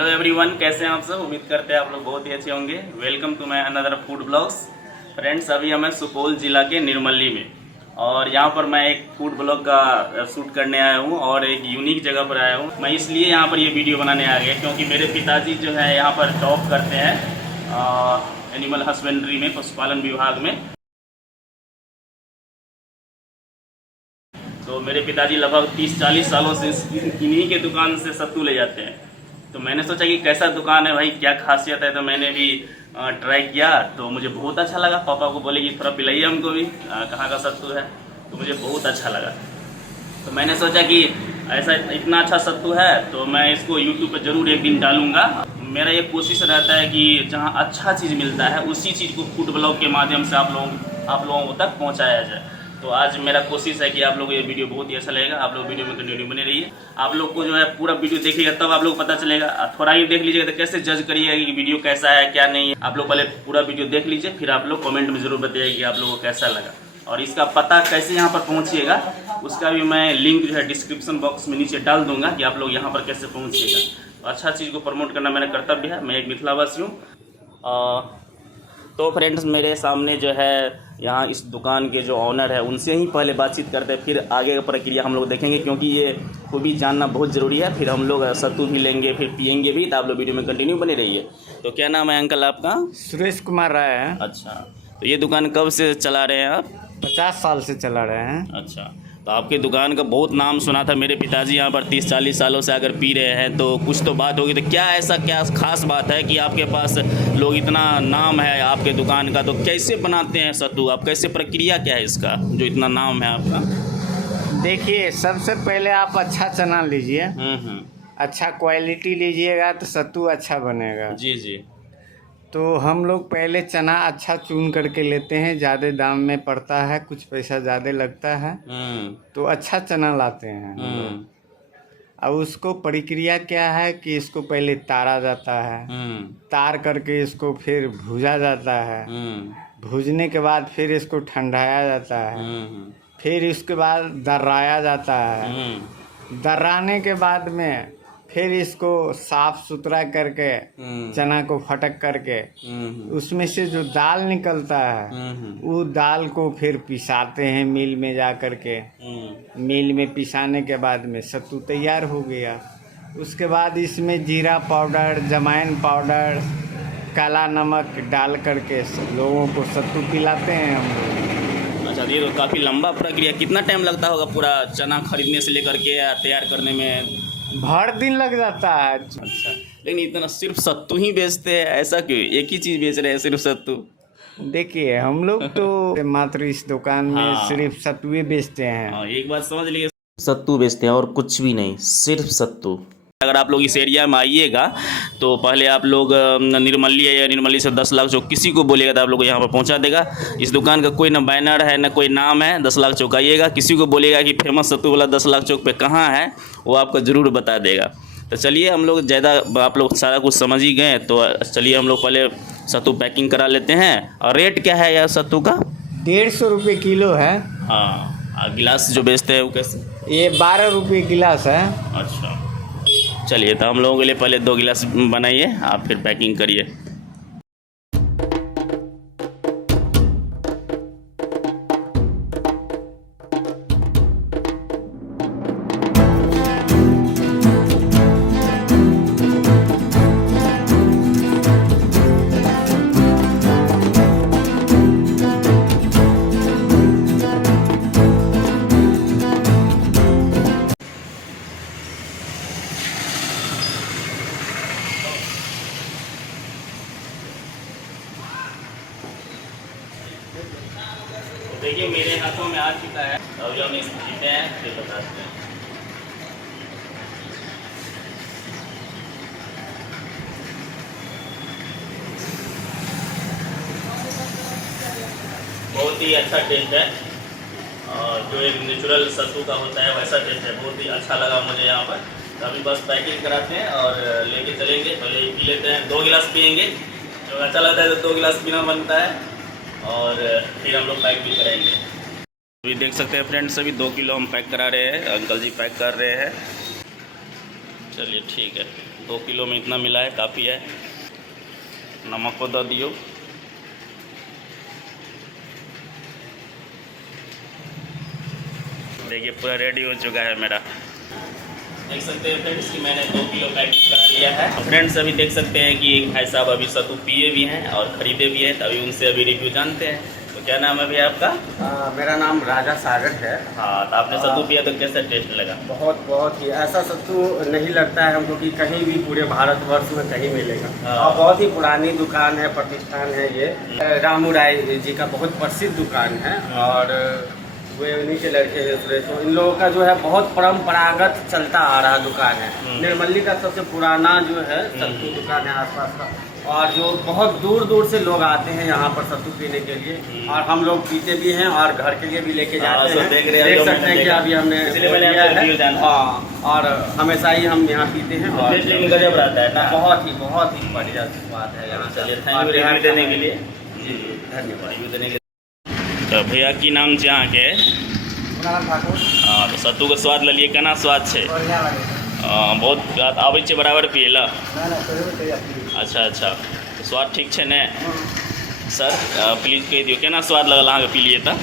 Hello everyone, कैसे हैं आप सब। उम्मीद करते हैं आप लोग बहुत ही अच्छे होंगे। Welcome to my another food blogs. Friends, अभी हमें सुपौल जिला के निर्मली में, और यहाँ पर मैं एक फूड ब्लॉग का शूट करने आया हूँ और एक यूनिक जगह पर आया हूँ। मैं इसलिए यहाँ पर ये वीडियो बनाने आ गया क्योंकि मेरे पिताजी जो है यहाँ पर जॉब करते हैं एनिमल हस्बेंड्री में, पशुपालन विभाग में। तो मेरे पिताजी लगभग 30-40 सालों से इन्हीं के दुकान से सत्तू ले जाते हैं। तो मैंने सोचा कि कैसा दुकान है भाई, क्या खासियत है। तो मैंने भी ट्राई किया तो मुझे बहुत अच्छा लगा। पापा को बोले कि थोड़ा पिलाइए हमको भी, कहाँ का सत्तू है। तो मुझे बहुत अच्छा लगा। तो मैंने सोचा कि ऐसा इतना अच्छा सत्तू है तो मैं इसको यूट्यूब पर ज़रूर एक दिन डालूंगा। मेरा ये कोशिश रहता है कि जहाँ अच्छा चीज़ मिलता है उसी चीज़ को फूड ब्लॉग के माध्यम से आप लोगों तक पहुँचाया जाए। तो आज मेरा कोशिश है कि आप लोगों को ये वीडियो बहुत ही अच्छा लगेगा। आप लोग वीडियो में कंटिन्यू बने रहिए। आप लोग को जो है पूरा वीडियो देखिएगा तब आप लोग को पता चलेगा। थोड़ा ही देख लीजिएगा तो कैसे जज करिएगा कि वीडियो कैसा है क्या नहीं है। आप लोग पहले पूरा वीडियो देख लीजिए, फिर आप लोग कमेंट में ज़रूर बताइए कि आप लोगों को कैसा लगा। और इसका पता कैसे यहाँ पर पहुँचिएगा उसका भी मैं लिंक जो है डिस्क्रिप्शन बॉक्स में नीचे डाल दूंगा कि आप लोग यहाँ पर कैसे पहुँचिएगा। अच्छा चीज़ को प्रमोट करना मेरा कर्तव्य है। मैं एक मिथिलावासी हूँ। तो फ्रेंड्स, मेरे सामने जो है यहाँ इस दुकान के जो ऑनर है उनसे ही पहले बातचीत करते हैं, फिर आगे का प्रक्रिया हम लोग देखेंगे क्योंकि ये खूबी जानना बहुत ज़रूरी है। फिर हम लोग सत्तू भी लेंगे, फिर पियेंगे भी। तो आप लोग वीडियो में कंटिन्यू बने रहिए। तो क्या नाम है अंकल आपका? सुरेश कुमार राय है। अच्छा, तो ये दुकान कब से चला रहे हैं आप? 50 साल से चला रहे हैं। अच्छा, तो आपके दुकान का बहुत नाम सुना था। मेरे पिताजी यहाँ पर 30-40 सालों से अगर पी रहे हैं तो कुछ तो बात होगी। तो क्या ऐसा क्या खास बात है कि आपके पास लोग इतना नाम है आपके दुकान का? तो कैसे बनाते हैं सत्तू आप, कैसे प्रक्रिया क्या है इसका जो इतना नाम है आपका? देखिए, सबसे पहले आप अच्छा चना लीजिए। अच्छा क्वालिटी लीजिएगा तो सत्तू अच्छा बनेगा। जी जी। तो हम लोग पहले चना अच्छा चुन करके लेते हैं। ज़्यादा दाम में पड़ता है, कुछ पैसा ज़्यादा लगता है, तो अच्छा चना लाते हैं हम लोग। अब उसको प्रक्रिया क्या है कि इसको पहले तारा जाता है, तार करके इसको फिर भूजा जाता है। भूजने के बाद फिर इसको ठंडाया जाता है, फिर इसके बाद दर्राया जाता है। दर्राने के बाद में फिर इसको साफ सुथरा करके चना को फटक करके उसमें से जो दाल निकलता है वो दाल को फिर पिसाते हैं मिल में जा करके। मिल में पिसाने के बाद में सत्तू तैयार हो गया। उसके बाद इसमें जीरा पाउडर, जमैन पाउडर, काला नमक डाल करके लोगों को सत्तू पिलाते हैं हम लोग। अच्छा, ये तो काफ़ी लंबा प्रक्रिया। कितना टाइम लगता होगा पूरा चना खरीदने से लेकर के तैयार करने में? भर दिन लग जाता है। अच्छा, लेकिन इतना सिर्फ सत्तू ही बेचते हैं, ऐसा क्यों? एक ही चीज़ बेच रहे हैं, सिर्फ सत्तू? देखिए, हम लोग तो मात्र इस दुकान में सिर्फ सत्तू बेचते हैं। एक बात समझ लीजिए, सत्तू बेचते हैं और कुछ भी नहीं, सिर्फ सत्तू। अगर आप लोग इस एरिया में आइएगा तो पहले आप लोग निर्मली है या निर्मली से 10 लाख चौक किसी को बोलिएगा तो आप लोग को यहाँ पर पहुँचा देगा। इस दुकान का कोई ना बैनर है ना कोई नाम है। 10 लाख चौक आइएगा, किसी को बोलिएगा कि फेमस सत्तू वाला 10 लाख चौक पे कहाँ है, वो आपको ज़रूर बता देगा। तो चलिए, हम लोग ज़्यादा आप लोग सारा कुछ समझ ही गए तो चलिए हम लोग पहले सत्तू पैकिंग करा लेते हैं। और रेट क्या है यार सत्तू का? 150 रुपये किलो है। हाँ, गिलास जो बेचते हैं वो कैसे? ये 12 रुपये गिलास है। अच्छा, चलिए, तो हम लोगों के लिए पहले 2 गिलास बनाइए, आप फिर पैकिंग करिए। देखिए, मेरे हाथों में आ चुका है। अब जो हम इस जीते हैं फिर बताते हैं। बहुत ही अच्छा टेस्ट है और जो एक नेचुरल सत्तू का होता है वैसा टेस्ट है। बहुत ही अच्छा लगा मुझे यहाँ पर। तो अभी बस पैकिंग कराते हैं और लेके चलेंगे। पहले पी लेते हैं, 2 गिलास पियेंगे। जो अच्छा लगता है तो 2 गिलास पीना बनता है और फिर हम लोग पैक भी करेंगे। अभी देख सकते हैं फ्रेंड्स, अभी 2 किलो हम पैक करा रहे हैं। अंकल जी पैक कर रहे हैं। चलिए ठीक है, 2 किलो में इतना मिला है, काफ़ी है। नमक को दो दियो। देखिए पूरा रेडी हो चुका है मेरा। देख सकते हैं फ्रेंड्स कि मैंने 2 किलो पैकेट करा लिया है। फ्रेंड्स अभी देख सकते हैं कि भाई साहब अभी सत्तू पिए भी हैं और ख़रीदे भी हैं, तभी उनसे अभी रिव्यू जानते हैं। तो क्या नाम है भैया आपका? मेरा नाम राजा सागर है। हाँ, तो आपने सत्तू पिया तो कैसा टेस्ट लगा? बहुत ही ऐसा सत्तू नहीं लगता है हमको कि कहीं भी पूरे भारतवर्ष में कहीं मिलेगा। हाँ। और बहुत ही पुरानी दुकान है, प्रतिष्ठान है ये। रामू राय जी का बहुत प्रसिद्ध दुकान है और वे उन्हीं के लड़के हैं सुरेश। तो इन लोगों का जो है बहुत परंपरागत चलता आ रहा दुकान है। निर्मली का सबसे पुराना जो है सत्तू दुकान है आसपास का, और जो बहुत दूर दूर से लोग आते हैं यहाँ पर सत्तू पीने के लिए, और हम लोग पीते भी हैं और घर के लिए भी लेके जाते हैं। देख सकते हैं कि अभी हमने लिया है। हाँ, और हमेशा ही हम यहाँ पीते हैं और गजब रहता है ना। बहुत ही बढ़िया बात है यहाँ। चलिए, थैंक यू रिव्यू देने के लिए। जी धन्यवाद। रिव्यू देने के लिए। तो भैया की नाम छै अहाँके? हाँ, तो सत्तू के स्वाद लेलिए, केना स्वाद छै? बहुत आबै छै बराबर पिए ला? अच्छा, तो स्वाद ठीक छै ने? सर प्लीज कहि दियौ केना स्वाद लगल अहाँके पी लिए तऽ?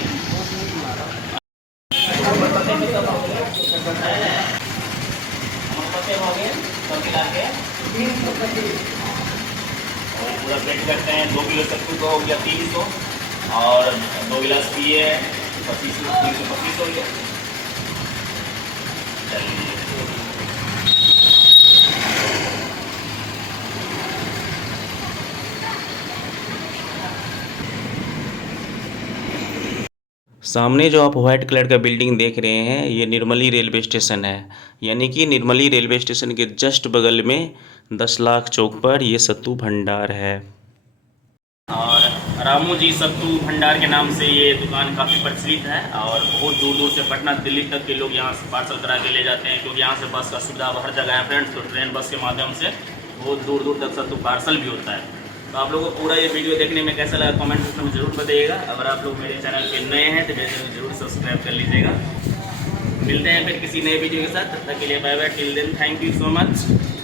पूरा पेट करते हैं। 2 किलो सत्तू का हो गया 300 और 2 गिलास पिए 25 हो गया। चलिए, सामने जो आप व्हाइट कलर का बिल्डिंग देख रहे हैं, ये निर्मली रेलवे स्टेशन है। यानी कि निर्मली रेलवे स्टेशन के जस्ट बगल में 10 लाख चौक पर ये सत्तू भंडार है। और रामू जी सत्तू भंडार के नाम से ये दुकान काफ़ी प्रचलित है और बहुत दूर दूर से पटना दिल्ली तक के लोग यहाँ से पार्सल करा के ले जाते हैं, क्योंकि यहाँ से बस का सुविधा हर जगह है फ्रेंड्स। तो ट्रेन बस के माध्यम से बहुत दूर दूर तक सत्तू पार्सल भी होता है। तो आप लोगों को पूरा ये वीडियो देखने में कैसा लगा कमेंट सेक्शन में जरूर बताइएगा। अगर आप लोग मेरे चैनल पे नए हैं तो मेरे चैनल जरूर सब्सक्राइब कर लीजिएगा। मिलते हैं फिर किसी नए वीडियो के साथ, तब तक के लिए bye bye, till then thank you so much.